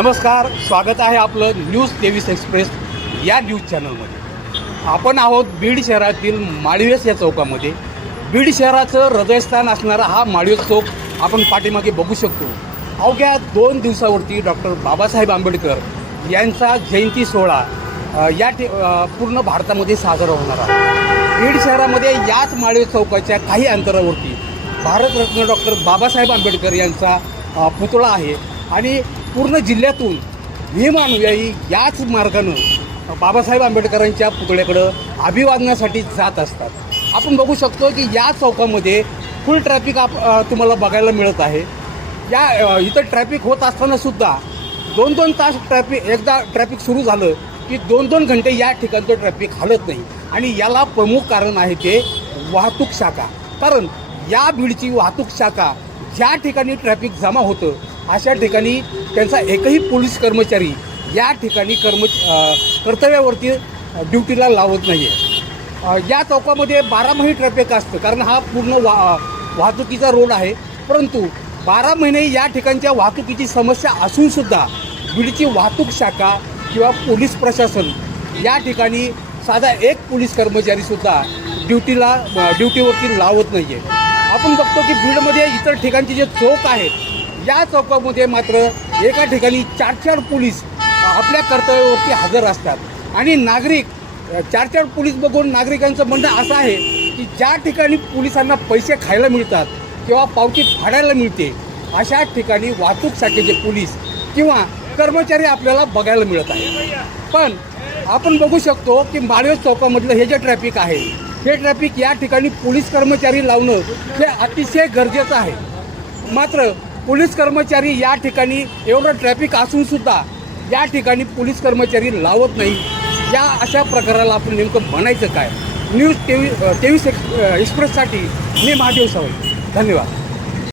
नमस्कार स्वागत आहे आपलं न्यूज तेवीस एक्सप्रेस या न्यूज चॅनलमध्ये. आपण आहोत बीड शहरातील माळवेस या चौकामध्ये. बीड शहराचं हृदयस्थान असणारा हा माळवेस चौक आपण पाठीमागे बघू शकतो. अवघ्या दोन दिवसावरती डॉक्टर बाबासाहेब आंबेडकर यांचा जयंती सोहळा या ठे पूर्ण भारतामध्ये साजरा होणार आहे. बीड शहरामध्ये याच माळवे चौकाच्या काही अंतरावरती भारतरत्न डॉक्टर बाबासाहेब आंबेडकर यांचा पुतळा आहे. आणि पूर्ण जिल्ह्यातून भीमानुयायी याच मार्गानं बाबासाहेब आंबेडकरांच्या पुतळ्याकडं अभिवादनासाठी जात असतात. आपण बघू शकतो की या चौकामध्ये फुल ट्रॅफिक आप तुम्हाला बघायला मिळत आहे. या इथं ट्रॅफिक होत असताना सुद्धा दोन दोन तास ट्रॅफिक एकदा ट्रॅफिक सुरू झालं की दोन दोन घंटे या ठिकाणचं ट्रॅफिक हलत नाही. आणि याला प्रमुख कारण आहे ते वाहतूक शाखा. कारण या बीडची वाहतूक शाखा ज्या ठिकाणी ट्रॅफिक जमा होतं अशा ठिकाणी त्यांचा एकही पोलीस कर्मचारी या ठिकाणी कर्म कर्तव्यावरती ड्युटीला लावत नाही आहे या चौकामध्ये बारामाही ट्रॅफिक असतं कारण हा पूर्ण वा वाहतुकीचा रोड आहे. परंतु बारा महिने या ठिकाणच्या वाहतुकीची समस्या असूनसुद्धा बीडची वाहतूक शाखा किंवा पोलीस प्रशासन या ठिकाणी साधा एक पोलीस कर्मचारीसुद्धा ड्युटीला ड्युटीवरती लावत नाही आहे आपण बघतो की बीडमध्ये इतर ठिकाणचे जे चौक आहेत या चौकामध्ये मात्र एका ठिकाणी चार चार पोलीस आपल्या कर्तव्यावरती हजर असतात. आणि नागरिक चार चार पोलीस बघून नागरिकांचं म्हणणं असं आहे की ज्या ठिकाणी पोलिसांना पैसे खायला मिळतात किंवा पावती फाडायला मिळते अशा ठिकाणी वाहतूक शाखेचे पोलीस किंवा कर्मचारी आपल्याला बघायला मिळत आहे पण आपण बघू शकतो की माळवे चौकामधलं हे जे ट्रॅफिक आहे हे ट्रॅफिक या ठिकाणी पोलीस कर्मचारी लावणं हे अतिशय गरजेचं आहे. मात्र पोलीस कर्मचारी या ठिकाणी एवढं ट्रॅफिक असून सुद्धा या ठिकाणी पोलीस कर्मचारी लावत नाही. या अशा प्रकाराला आपण नेमकं म्हणायचं काय? न्यूज तेवीस तेवीस एक्स एक्सप्रेससाठी मी महादेव सावंत. धन्यवाद.